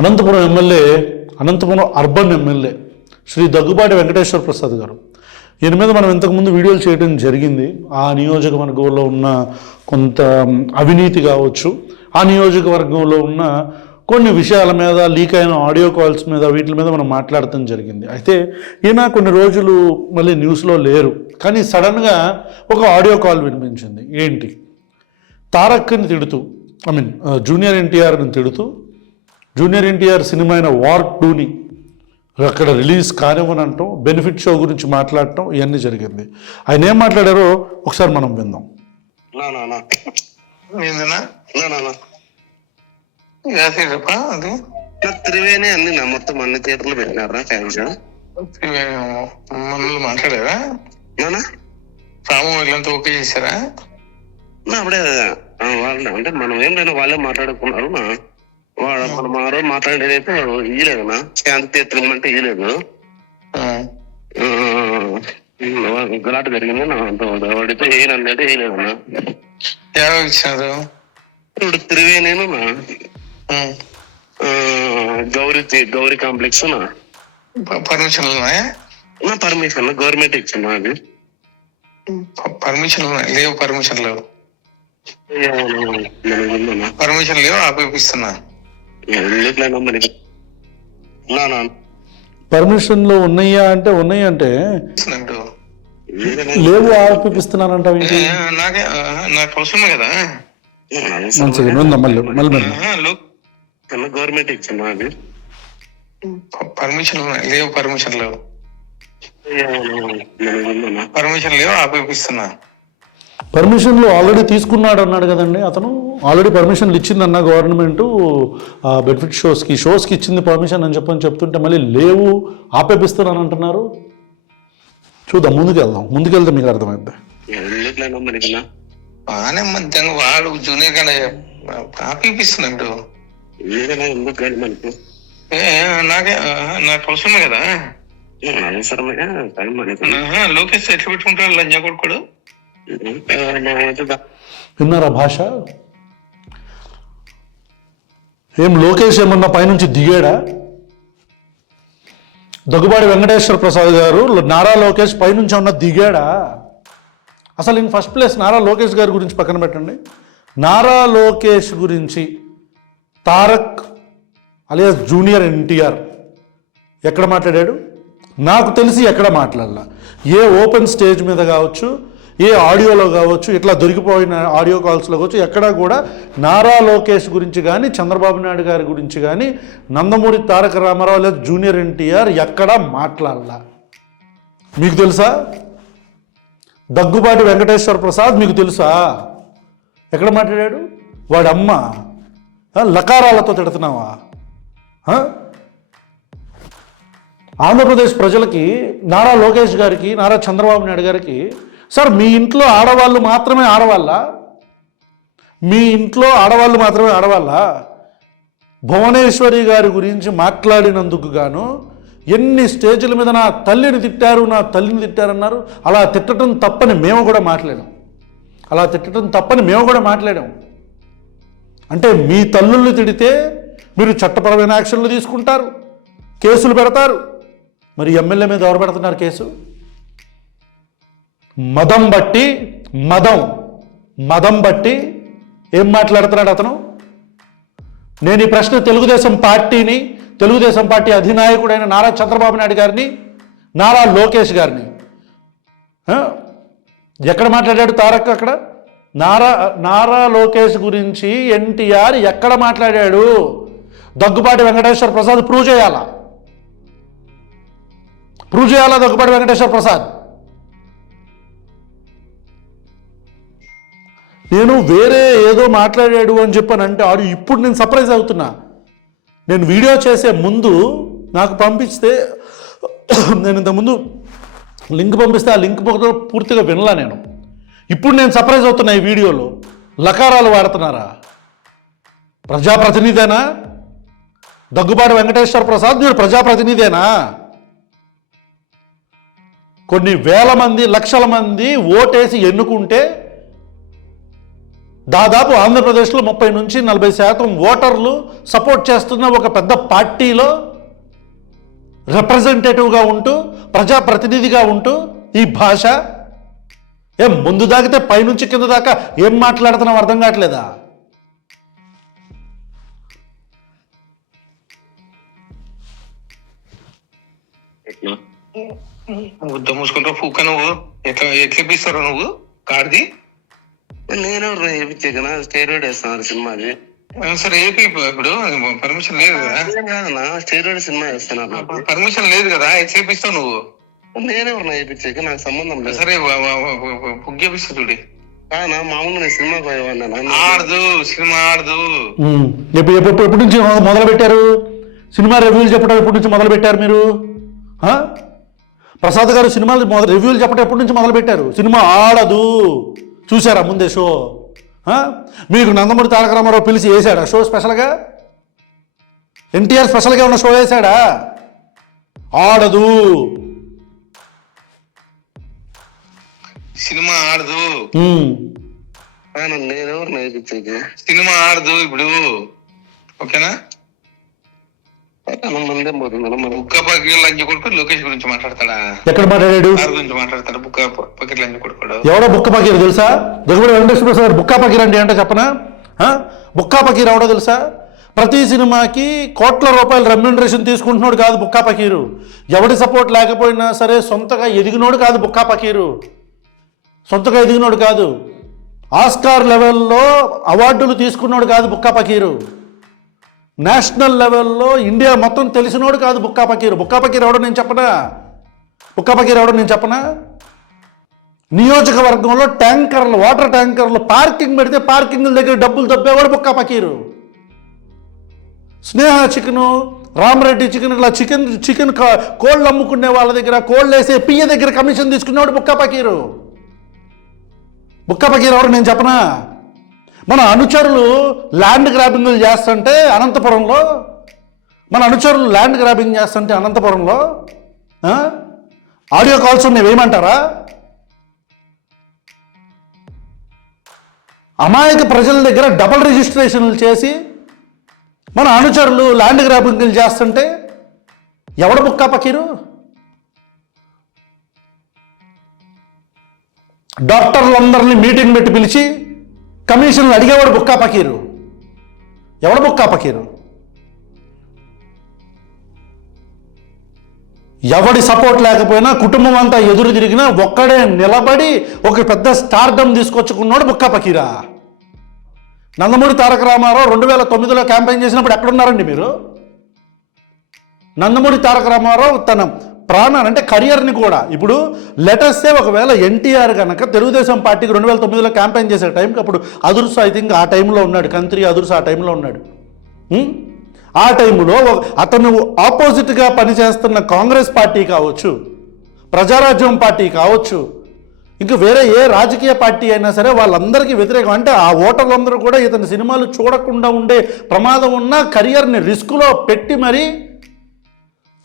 Anantapuram MLA, Anantapuram urban MLA Shri Daggubati Venkateswara Prasad గారు, ఈయన మీద మనం ఇంతకుముందు వీడియోలు చేయడం జరిగింది. ఆ నియోజకవర్గంలో ఉన్న కొంత అవినీతి కావచ్చు, ఆ నియోజకవర్గంలో ఉన్న కొన్ని విషయాల మీద, లీక్ అయిన ఆడియో కాల్స్ మీద, వీటి మీద మనం మాట్లాడటం జరిగింది. అయితే ఈయన కొన్ని రోజులు మళ్ళీ న్యూస్లో లేరు, కానీ సడన్గా ఒక ఆడియో కాల్ వినిపించింది. ఏంటి, తారక్ని తిడుతూ, జూనియర్ ఎన్టీఆర్ని తిడుతూ, జూనియర్ ఎన్టీఆర్ సినిమా అయిన వార్ 2ని అక్కడ రిలీజ్ కానివ్వనంటాం, బెనిఫిట్ షో గురించి మాట్లాడటం, ఇవన్నీ జరిగింది. ఆయన ఏం మాట్లాడారో ఒకసారి మనం విందాం. అది త్రివేణి అన్ని నా మొత్తం అన్ని థియేటర్లు పెట్టినారా ఫ్యాన్స్ మనల్ని మాట్లాడారా రాము వీళ్ళంతా ఓకే చేశారా? అప్పుడే వాళ్ళు అంటే మనం ఏం లేదు, వాళ్ళే మాట్లాడుకున్నారు. మనం ఆ రోజు మాట్లాడేదైతే ఇయ్యలేదన్నా, శాంతి థియేటర్ అంటే ఇయ్యలేదు. గలాట జరిగింది వాడితే ఏనన్నది వేయలేదన్నా. ఎవరు ఇచ్చినారు? ఇప్పుడు Triveni Gauri complex permission permission government ఇచ్చింది. అది పర్మిషన్ లేవు, పర్మిషన్ లేవు, పర్మిషన్ లేవు, ఆపేపిస్తున్నా. పర్మిషన్లు ఉన్నాయా అంటే ఉన్నాయా అంటే లేవు, ఆపిస్తున్నానంట. నాకే నాకు అవసరమే కదా, గవర్నమెంట్ ఇచ్చింది. అది పర్మిషన్ లేవు, పర్మిషన్ లేవు, పర్మిషన్ లేవు, ఆపేపిస్తున్నా. పర్మిషన్లు ఆల్రెడీ తీసుకున్నాడు అన్నాడు కదండి అతను. ఆల్రెడీ పర్మిషన్లు ఇచ్చిందన్న గవర్నమెంట్ బెనిఫిట్ షోస్కి ఇచ్చింది పర్మిషన్ అని చెప్తుంటే మళ్ళీ లేవు, ఆపేపిస్తున్నాను అంటున్నారు. చూద్దాం, ముందుకెళ్తే మీకు అర్థమైద్ది. బాగానే మధ్యంగా వాడు జూనియర్ గానే ఆపేపిస్తున్నాడు. నాకే నాకు అవసరమే కదా, లోకేష్ ఎట్లా పెట్టుకుంటాడు లంజా కొడుకుడు. విన్నారా భాష? ఏం లోకేష్ ఏమన్నా పైనుంచి దిగాడా? దగ్గుబాటి వెంకటేశ్వర ప్రసాద్ గారు, నారా లోకేష్ పైనుంచి ఏమన్నా దిగాడా? అసలు in first place Nara Lokesh గారి గురించి పక్కన పెట్టండి. నారా లోకేష్ గురించి తారక్ అలియాస్ జూనియర్ ఎన్టీఆర్ ఎక్కడ మాట్లాడాడు? నాకు తెలిసి ఎక్కడ మాట్లాడాల. ఏ ఓపెన్ స్టేజ్ మీద కావచ్చు, ఏ ఆడియోలో కావచ్చు, ఇట్లా దొరికిపోయిన ఆడియో కాల్స్లో కావచ్చు, ఎక్కడా కూడా నారా లోకేష్ గురించి కానీ, చంద్రబాబు నాయుడు గారి గురించి కానీ, నందమూరి తారక రామారావు లేదా జూనియర్ ఎన్టీఆర్ ఎక్కడా మాట్లాడాల. మీకు తెలుసా? దగ్గుబాటి వెంకటేశ్వర ప్రసాద్ మీకు తెలుసా ఎక్కడ మాట్లాడాడు? వాడి అమ్మ లకారాలతో తిడుతున్నావా? ఆంధ్రప్రదేశ్ ప్రజలకి, నారా లోకేష్ గారికి, నారా చంద్రబాబు నాయుడు గారికి, సార్ మీ ఇంట్లో ఆడవాళ్ళు మాత్రమే ఆడవాళ్ళ? మీ ఇంట్లో ఆడవాళ్ళు మాత్రమే ఆడవాళ్ళ? భువనేశ్వరి గారి గురించి మాట్లాడినందుకు గాను ఎన్ని స్టేజ్ల మీద నా తల్లిని తిట్టారన్నారు. అలా తిట్టడం తప్పని మేము కూడా మాట్లాడాం. అంటే మీ తల్లుల్ని తిడితే మీరు చట్టపరమైన యాక్షన్లు తీసుకుంటారు, కేసులు పెడతారు. మరి ఎమ్మెల్యే మీద ఎవరు పెడుతున్నారు కేసు? మదం బట్టి ఏం మాట్లాడుతున్నాడు అతను? నేను ఈ ప్రశ్న తెలుగుదేశం పార్టీ అధినాయకుడైన నారా చంద్రబాబు నాయుడు గారిని, నారా లోకేష్ గారిని, ఎక్కడ మాట్లాడాడు తారక్? అక్కడ నారా లోకేష్ గురించి ఎన్టీఆర్ ఎక్కడ మాట్లాడాడు? దగ్గుబాటి వెంకటేశ్వర ప్రసాద్ ప్రూవ్ చేయాలా దగ్గుబాటి వెంకటేశ్వర ప్రసాద్. నేను వేరే ఏదో మాట్లాడాడు అని చెప్పానంటే ఆడు ఇప్పుడు నేను సర్ప్రైజ్ అవుతున్నా. నేను వీడియో చేసే ముందు నాకు పంపిస్తే, నేను ఇంతకుముందు లింక్ పంపిస్తే ఆ లింక్ పూర్తిగా వినలా నేను. ఇప్పుడు నేను సర్ప్రైజ్ అవుతున్నా. ఈ వీడియోలో లకారాలు వాడుతున్నారా? ప్రజాప్రతినిధేనా దగ్గుబాటి వెంకటేశ్వర ప్రసాద్? మీరు ప్రజాప్రతినిధేనా? కొన్ని వేల మంది, లక్షల మంది ఓటేసి ఎన్నుకుంటే దాదాపు ఆంధ్రప్రదేశ్లో 30-40% ఓటర్లు సపోర్ట్ చేస్తున్న ఒక పెద్ద పార్టీలో రిప్రజెంటేటివ్గా ఉంటూ ప్రజాప్రతినిధిగా ఉంటూ ఈ భాష ఏం ముందు దాకితే పైనుంచి కింద దాకా ఏం మాట్లాడుతున్నావు అర్థం కావట్లేదా? ఉద్ద మూసుకుంటావు పూక నువ్వు ఎట్లా ఎట్లేపిస్తావు నువ్వు కార్ది? నేను వేయించాకనా స్టెరాయిడ్ వేస్తాను సినిమాది. సరే ఏపీ ఇప్పుడు పర్మిషన్ లేదు కదా? కాదన్నా స్టెరాయిడ్ సినిమా వేస్తాను, పర్మిషన్ లేదు కదా, ఎట్లేపిస్తావు నువ్వు? నేనెవరన్నా వేయించాక నాకు సంబంధం లేదు. సరే పుగ్గేపిస్తా చూడి. కాదన్నా మామూలుగా నేను సినిమాకి పోయేవాడినా? ఆడదు, సినిమా ఆడదు. ఎప్పటి నుంచి మొదలు పెట్టారు సినిమా రివ్యూలు చెప్పడం? ఎప్పటి నుంచి మొదలు పెట్టారు మీరు? ప్రసాద్ గారు సినిమాలు రివ్యూలు చెప్పడం ఎప్పటి నుంచి మొదలు పెట్టారు? సినిమా ఆడదు చూసారా ముందే షో? మీకు నందమూరి తారక రామారావు పిలిచి వేసాడా షో స్పెషల్గా? ఎన్టీఆర్ స్పెషల్గా ఉన్న షో వేసాడా? ఆడదు, సినిమా ఆడదు. నేనెవరు నేర్పించేది? సినిమా ఆడదు ఇప్పుడు, ఓకేనా? బుక్క పకెట్ లంచ్ కొడుకు లోకేష్ గురించి మాట్లాడతాడా? ఎక్కడ మాట్లాడాడు? గురించి మాట్లాడతాడు. బుక్క పకెట్ లంచ్ కొడుకు ఎవడో బుక్క పకీర్ తెలుసా? దగ్గర వెంకటేశ్వర ప్రసాద్ బుక్కా పకీర్ అంటే ఏంటో చెప్పనా? బుక్కా పకీర్ ఎవడో తెలుసా? ప్రతి సినిమాకి కోట్ల రూపాయలు రెమ్యూనరేషన్ తీసుకుంటున్నాడు కాదు బుక్కా పకీరు. ఎవడి సపోర్ట్ లేకపోయినా సరే సొంతగా ఎదిగినోడు కాదు బుక్కా పకీరు. సొంతగా ఎదిగినోడు కాదు. ఆస్కార్ లెవెల్లో అవార్డులు తీసుకున్నాడు కాదు బుక్కా పకీరు. నేషనల్ లెవెల్లో ఇండియా మొత్తం తెలిసినోడు కాదు బుక్కా పకీరు. బుక్కా పకీర్ ఎవడో నేను చెప్పనా? బుక్కా పకీర్ ఎవడో నేను చెప్పనా? నియోజకవర్గంలో ట్యాంకర్లు, వాటర్ ట్యాంకర్లు పార్కింగ్ పెడితే పార్కింగ్ల దగ్గర డబ్బులు దబ్బేవాడు బుక్కా పకీరు. స్నేహ చికెను, రామరెడ్డి చికెన్, ఇట్లా చికెన్ కోళ్ళు అమ్ముకునే వాళ్ళ దగ్గర, కోళ్ళు వేసే పియ్య దగ్గర కమిషన్ తీసుకునేవాడు బుక్కా పకీరు. బుక్కా పకీర్ ఎవరు నేను చెప్పనా? మన అనుచరులు ల్యాండ్ గ్రాబింగ్లు చేస్తుంటే అనంతపురంలో, మన అనుచరులు ల్యాండ్ గ్రాబింగ్ చేస్తుంటే అనంతపురంలో ఆడియో కాల్స్ ఉన్నాయి, వేయమంటారా? అమాయక ప్రజల దగ్గర డబుల్ రిజిస్ట్రేషన్లు చేసి మన అనుచరులు ల్యాండ్ గ్రాబింగ్లు చేస్తుంటే ఎవడ బుక్కా పకీరు? డాక్టర్లందరినీ మీటింగ్ పెట్టి పిలిచి కమిషన్లు అడిగేవాడు బుక్కా పకీరు. ఎవడు బుక్కా పకీరు? ఎవడి సపోర్ట్ లేకపోయినా కుటుంబం అంతా ఎదురు తిరిగినా ఒక్కడే నిలబడి ఒక పెద్ద స్టార్డమ్ తీసుకొచ్చుకున్నాడు బుక్కా పకీరా. నందమూరి తారక రామారావు 2009లో క్యాంపెయిన్ చేసినప్పుడు ఎక్కడున్నారండి మీరు? నందమూరి తారక రామారావు తన ప్రాణాన్ని అంటే కెరియర్ని కూడా, ఇప్పుడు లెటర్సే ఒకవేళ ఎన్టీఆర్ కనుక తెలుగుదేశం పార్టీకి 2009లో క్యాంపెయిన్ చేసే టైంకి అప్పుడు అదుర్స్ ఐ థింక్ ఆ టైంలో ఉన్నాడు, కంత్రి అదుర్స్ ఆ టైంలో ఉన్నాడు. ఆ టైంలో అతను ఆపోజిట్గా పనిచేస్తున్న కాంగ్రెస్ పార్టీ కావచ్చు, ప్రజారాజ్యం పార్టీ కావచ్చు, ఇంకా వేరే ఏ రాజకీయ పార్టీ అయినా సరే వాళ్ళందరికీ వ్యతిరేకం. అంటే ఆ ఓటర్లందరూ కూడా ఇతని సినిమాలు చూడకుండా ఉండే ప్రమాదం ఉన్న కెరియర్ని రిస్కులో పెట్టి మరీ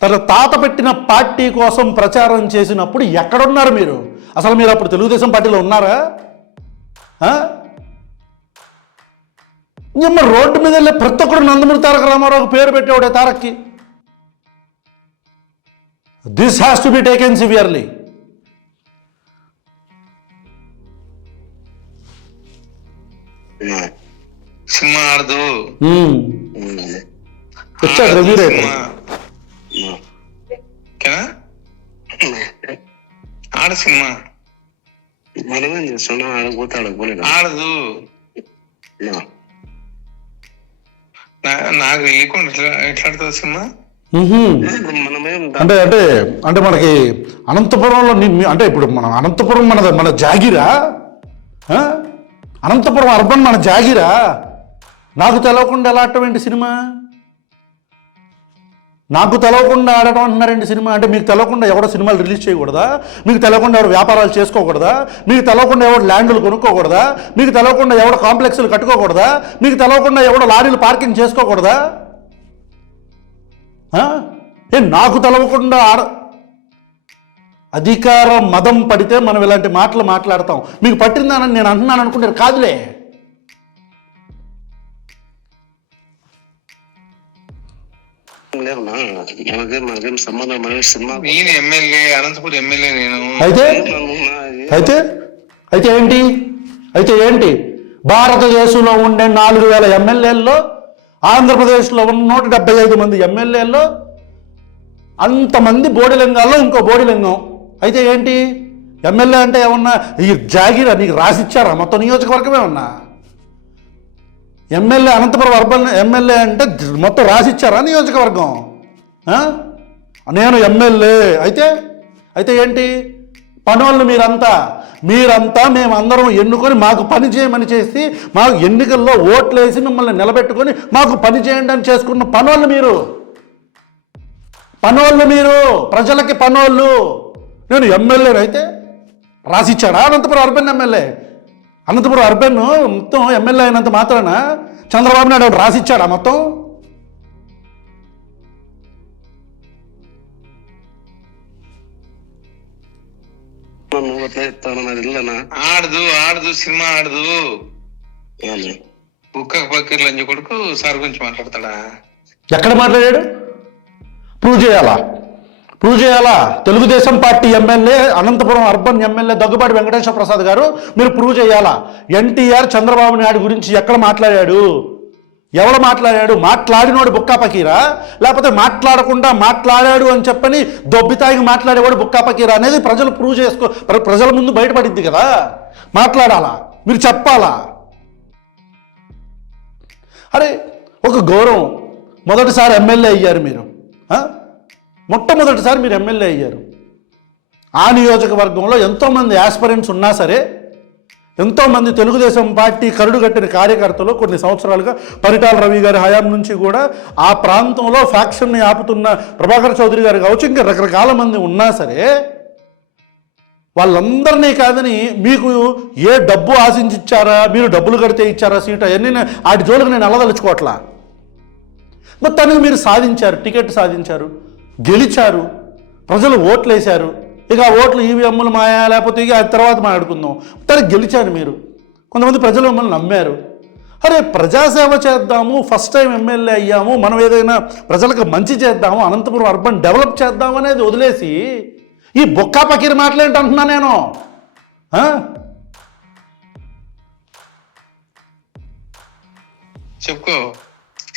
తన తాత పెట్టిన పార్టీ కోసం ప్రచారం చేసినప్పుడు ఎక్కడున్నారు మీరు? అసలు మీరు అప్పుడు తెలుగుదేశం పార్టీలో ఉన్నారా? రోడ్డు మీద వెళ్ళే ప్రతి ఒక్కరు నందమూరి తారక రామారావు పేరు పెట్టేవాడే తారక్కి. This has to be taken severely. Cinema ఆడదు వచ్చాడు రవి రేపు. ఆడ సినిమా మనమేం చేస్తున్నా? ఆడకపోతే ఆడకపోలేదు, ఆడదు. నాకు వెళ్ళకుండా ఎట్లా ఆడుతుంది సినిమా? అంటే అంటే అంటే మనకి అనంతపురంలో అంటే ఇప్పుడు మన అనంతపురం మన జాగిరా? అనంతపురం అర్బన్ మన జాగిరా? నాకు తెలవకుండా ఎలా ఆడటం ఏంటి సినిమా? నాకు తెలవకుండా ఆడటం అంటున్నారండి సినిమా. అంటే మీకు తెలవకుండా ఎవడో సినిమాలు రిలీజ్ చేయకూడదా? మీకు తెలవకుండా ఎవడు వ్యాపారాలు చేసుకోకూడదా? మీకు తెలవకుండా ఎవడు ల్యాండ్లు కొనుక్కోకూడదా? మీకు తెలవకుండా ఎవడో కాంప్లెక్స్లు కట్టుకోకూడదా? మీకు తెలవకుండా ఎవడో లారీలు పార్కింగ్ చేసుకోకూడదా? నాకు తెలవకుండా అధికార మదం పడితే మనం ఇలాంటి మాటలు మాట్లాడతాం. మీకు పట్టిందానని నేను అంటున్నాను అనుకుంటారు. కాదులే, లేవునా, మనకేం సంబంధం, మన సినిమా నేను ఎమ్మెల్యే, అనంతపురం ఎమ్మెల్యే నేను. అయితే అయితే అయితే ఏంటి అయితే ఏంటి భారతదేశంలో ఉండే 4000 ఎమ్మెల్యేల్లో ఆంధ్రప్రదేశ్లో ఉన్న 175 మంది ఎమ్మెల్యేల్లో అంతమంది బోడిలింగాల్లో ఇంకో బోడిలింగం. అయితే ఏంటి ఎమ్మెల్యే అంటే ఏమన్నా ఈ జాగిరా నీకు రాసిచ్చారా మొత్తం నియోజకవర్గమే ఉన్నా? ఎమ్మెల్యే అనంతపురం అర్బన్ ఎమ్మెల్యే అంటే మొత్తం రాసిచ్చారా నియోజకవర్గం? నేను ఎమ్మెల్యే అయితే అయితే ఏంటి పనులను మీరంతా మేమందరం ఎన్నుకొని మాకు పని చేయమని చేసి మాకు ఎన్నికల్లో ఓట్లు వేసి మిమ్మల్ని నిలబెట్టుకొని మాకు పని చేయండి అని చేసుకున్న పనోళ్ళు మీరు ప్రజలకి పనోళ్ళు. నేను ఎమ్మెల్యేని అయితే రాసిచ్చాడా Anantapuram urban MLA? Anantapuram urban మొత్తం ఎమ్మెల్యే అయినంత మాత్రాన చంద్రబాబు నాయుడు రాసిచ్చాడా మొత్తం? ఆడదు సినిమా ఆడదు. బుక్క పక్కీర్ లంజ కొడుకు సార్ గురించి మాట్లాడతాడా? ఎక్కడ మాట్లాడాడు? ప్రూవ్ చేయాలా? Telugu Desam party MLA Anantapuram urban MLA Daggubati Venkateswara Prasad గారు మీరు ప్రూవ్ చేయాలా? ఎన్టీఆర్ చంద్రబాబు నాయుడు గురించి ఎక్కడ మాట్లాడాడు? ఎవరు మాట్లాడాడు? మాట్లాడినోడు బుక్కా పకీరా, లేకపోతే మాట్లాడకుండా మాట్లాడాడు అని చెప్పని దొబ్బితాయికి మాట్లాడేవాడు బుక్కా పకీరా అనేది ప్రజలు ప్రూవ్ ప్రజల ముందు బయటపడిద్ది కదా. మాట్లాడాలా, మీరు చెప్పాలా? అరే ఒక గౌరవం, మొదటిసారి ఎమ్మెల్యే అయ్యారు మీరు, మొట్టమొదటిసారి మీరు ఎమ్మెల్యే అయ్యారు. ఆ నియోజకవర్గంలో ఎంతోమంది యాస్పరెంట్స్ ఉన్నా సరే, ఎంతోమంది తెలుగుదేశం పార్టీ కరుడు కట్టిన కార్యకర్తలు కొన్ని సంవత్సరాలుగా పరిటాల రవి గారి హయాం నుంచి కూడా ఆ ప్రాంతంలో ఫ్యాక్షన్ని ఆపుతున్న ప్రభాకర్ చౌదరి గారు కావచ్చు, ఇంకా రకరకాల మంది ఉన్నా సరే వాళ్ళందరినీ కాదని మీకు ఏ డబ్బు ఆశించి ఇచ్చారా, మీరు డబ్బులు కడితే ఇచ్చారా సీట్, అవన్నీ వాటి జోలికి నేను అల్లదలుచుకోవట్లా. మొత్తానికి మీరు సాధించారు, టికెట్ సాధించారు, గెలిచారు, ప్రజలు ఓట్లు వేశారు. ఇక ఓట్లు ఈవీఎంలు మాయా లేకపోతే ఇక తర్వాత మాట్లాడుకుందాం. మొత్తానికి గెలిచారు మీరు. కొంతమంది ప్రజలు మిమ్మల్ని నమ్మారు. అరే ప్రజాసేవ చేద్దాము, ఫస్ట్ టైం ఎమ్మెల్యే అయ్యాము, మనం ఏదైనా ప్రజలకు మంచి చేద్దాము, అనంతపురం అర్బన్ డెవలప్ చేద్దాము అనేది వదిలేసి ఈ బొక్కా పకీర్ మాటలేంటి అంటున్నా నేను. చెప్పుకో,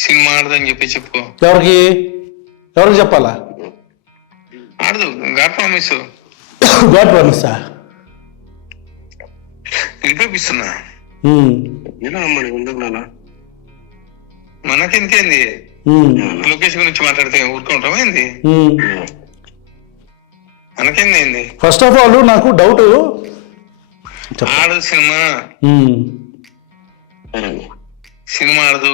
సినిమా ఆడదని చెప్పుకో. ఎవరికి చెప్పాలా? ఆడదు, గాడ్ ప్రామిస్. గాడ్ ప్రామిసా? నిరూపిస్తున్నా. మనకెంతేంది లొకేషన్ గురించి మాట్లాడితే ఊరుకుంటాం ఏంది? మనకేంది? ఫస్ట్ ఆఫ్ ఆల్ నాకు డౌట్, ఆడదు సినిమా ఆడదు,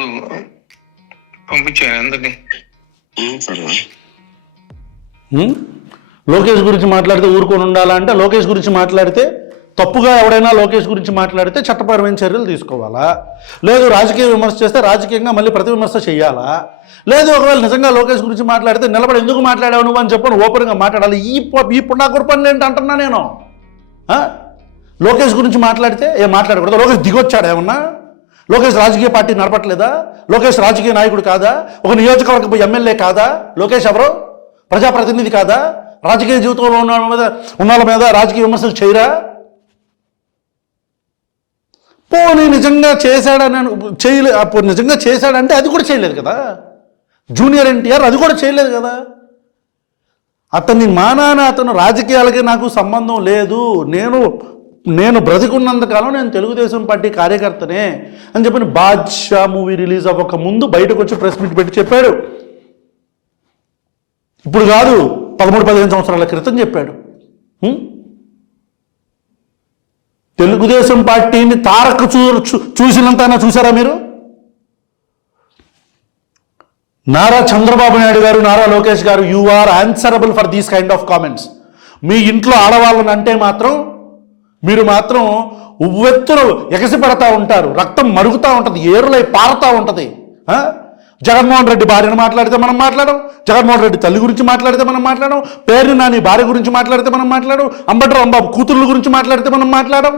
పంపించాను అందరినీ. లోకేష్ గురించి మాట్లాడితే ఊరుకొని ఉండాలా అంటే, లోకేష్ గురించి మాట్లాడితే తప్పుగా ఎవడైనా లోకేష్ గురించి మాట్లాడితే చట్టపరమైన చర్యలు తీసుకోవాలా? లేదు రాజకీయ విమర్శ చేస్తే రాజకీయంగా మళ్ళీ ప్రతి విమర్శ చేయాలా? లేదు ఒకవేళ నిజంగా లోకేష్ గురించి మాట్లాడితే నిలబడి ఎందుకు మాట్లాడావు నువ్వు అని చెప్పని ఓపెన్గా మాట్లాడాలి. ఈ పుణాకురు పనులు ఏంటి అంటున్నా నేను. లోకేష్ గురించి మాట్లాడితే ఏం మాట్లాడకూడదు? లోకేష్ దిగొచ్చాడు ఏమన్నా? లోకేష్ రాజకీయ పార్టీ నడపట్లేదా? లోకేష్ రాజకీయ నాయకుడు కాదా? ఒక నియోజకవర్గపు ఎమ్మెల్యే కాదా? లోకేష్ ఎవరో ప్రజాప్రతినిధి కాదా? రాజకీయ జీవితంలో ఉన్న మీద రాజకీయ విమర్శలు చేయరా? పోనీ నిజంగా చేశాడని నిజంగా చేశాడంటే అది కూడా చేయలేదు కదా. జూనియర్ ఎన్టీఆర్ అది కూడా చేయలేదు కదా. అతన్ని మానాన అతను రాజకీయాలకి నాకు సంబంధం లేదు, నేను బ్రతికున్నంతకాలం నేను తెలుగుదేశం పార్టీ కార్యకర్తనే అని చెప్పని బాద్షా మూవీ రిలీజ్ అవ్వక ముందు బయటకు వచ్చి ప్రెస్ మీట్ పెట్టి చెప్పాడు. ఇప్పుడు కాదు, 13-15 సంవత్సరాల క్రితం చెప్పాడు. తెలుగుదేశం పార్టీని తారక చూసినంతైనా చూసారా మీరు? నారా చంద్రబాబు నాయుడు గారు, Nara Lokesh garu, you are answerable for these kind of comments. మీ ఇంట్లో ఆడవాళ్ళని అంటే మాత్రం మీరు మాత్రం ఉవ్వెత్తులు ఎగసిపడతా ఉంటారు, రక్తం మరుగుతూ ఉంటుంది, ఏరులై పారుతూ ఉంటుంది. జగన్మోహన్ రెడ్డి భార్యను మాట్లాడితే మనం మాట్లాడడం, జగన్మోహన్ రెడ్డి తల్లి గురించి మాట్లాడితే మనం మాట్లాడడం, పేరుని నాని భార్య గురించి మాట్లాడితే మనం మాట్లాడడం, అంబటి రాంబాబు కూతుర్ల గురించి మాట్లాడితే మనం మాట్లాడడం.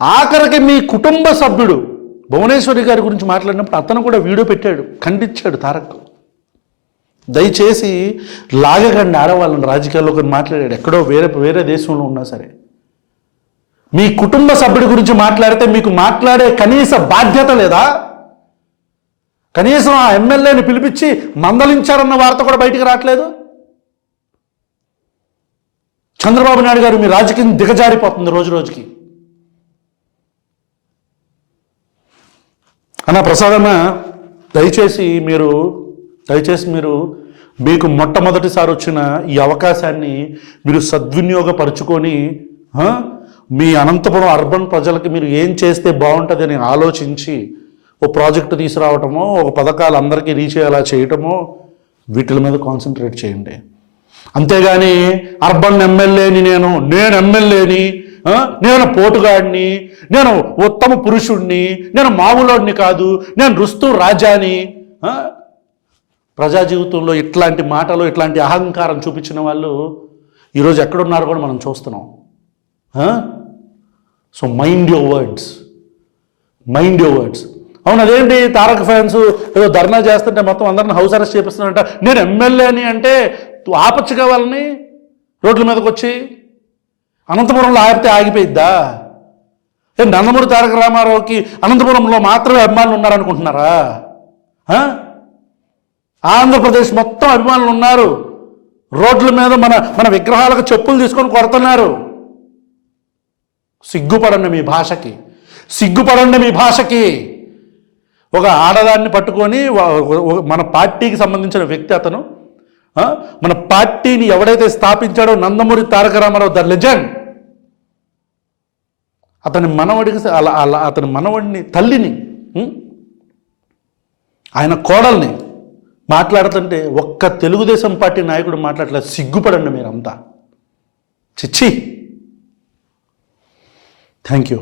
ఆఖరికి మీ కుటుంబ సభ్యుడు భువనేశ్వరి గారి గురించి మాట్లాడినప్పుడు అతను కూడా వీడియో పెట్టాడు, ఖండించాడు తారక్. దయచేసి లాగకండి ఆడవాళ్ళని రాజకీయాల్లో కొన్ని మాట్లాడాడు, ఎక్కడో వేరే దేశంలో ఉన్నా సరే. మీ కుటుంబ సభ్యుడి గురించి మాట్లాడితే మీకు మాట్లాడే కనీస బాధ్యత లేదా? కనీసం ఆ ఎమ్మెల్యేని పిలిపించి మందలించారన్న వార్త కూడా బయటికి రావట్లేదు. చంద్రబాబు నాయుడు గారు మీ రాజకీయం దిగజారిపోతుంది రోజు రోజుకి. అన్న ప్రసాదన్న, దయచేసి మీరు మీకు మొట్టమొదటిసారి వచ్చిన ఈ అవకాశాన్ని మీరు సద్వినియోగపరుచుకొని మీ అనంతపురం అర్బన్ ప్రజలకి మీరు ఏం చేస్తే బాగుంటుందని ఆలోచించి ఓ ప్రాజెక్టు తీసుకురావటమో, ఒక పథకాలు అందరికీ రీచ్ అయ్యేలా చేయటమో, వీటి మీద కాన్సన్ట్రేట్ చేయండి. అంతేగాని అర్బన్ ఎమ్మెల్యేని నేను ఎమ్మెల్యేని, నేను పోటుగాడిని, నేను ఉత్తమ పురుషుణ్ణి, నేను మామూలోడిని కాదు, నేను రుస్తు రాజాని, ప్రజా జీవితంలో ఇట్లాంటి మాటలు ఇట్లాంటి అహంకారం చూపించిన వాళ్ళు ఈరోజు ఎక్కడున్నారో కూడా మనం చూస్తున్నాం. So mind your words. అవును, అదేంటి తారక్ ఫ్యాన్స్ ఏదో ధర్నా చేస్తుంటే మొత్తం అందరిని హౌస్ అరెస్ట్ చేపిస్తున్నారంట. నేను ఎమ్మెల్యేని అంటే ఆపచ్చు వాళ్ళని రోడ్ల మీదకి వచ్చి. అనంతపురంలో ఆగితే ఆగిపోయిద్దా? నందమూరి తారక రామారావుకి అనంతపురంలో మాత్రమే అభిమానులు ఉన్నారనుకుంటున్నారా? ఆంధ్రప్రదేశ్ మొత్తం అభిమానులు ఉన్నారు. రోడ్ల మీద మన విగ్రహాలకు చెప్పులు తీసుకొని కొడుతున్నారు. సిగ్గుపడండి మీ భాషకి. ఒక ఆడదాన్ని పట్టుకొని మన పార్టీకి సంబంధించిన వ్యక్తి అతను, మన పార్టీని ఎవడైతే స్థాపించాడో నందమూరి తారక రామారావు ద లెజెండ్, అతని మనవడిని తల్లిని, ఆయన కోడల్ని మాట్లాడుతుంటే ఒక్క తెలుగుదేశం పార్టీ నాయకుడు మాట్లాడలేదు. సిగ్గుపడండి మీరంతా. చిచ్చి. Thank you.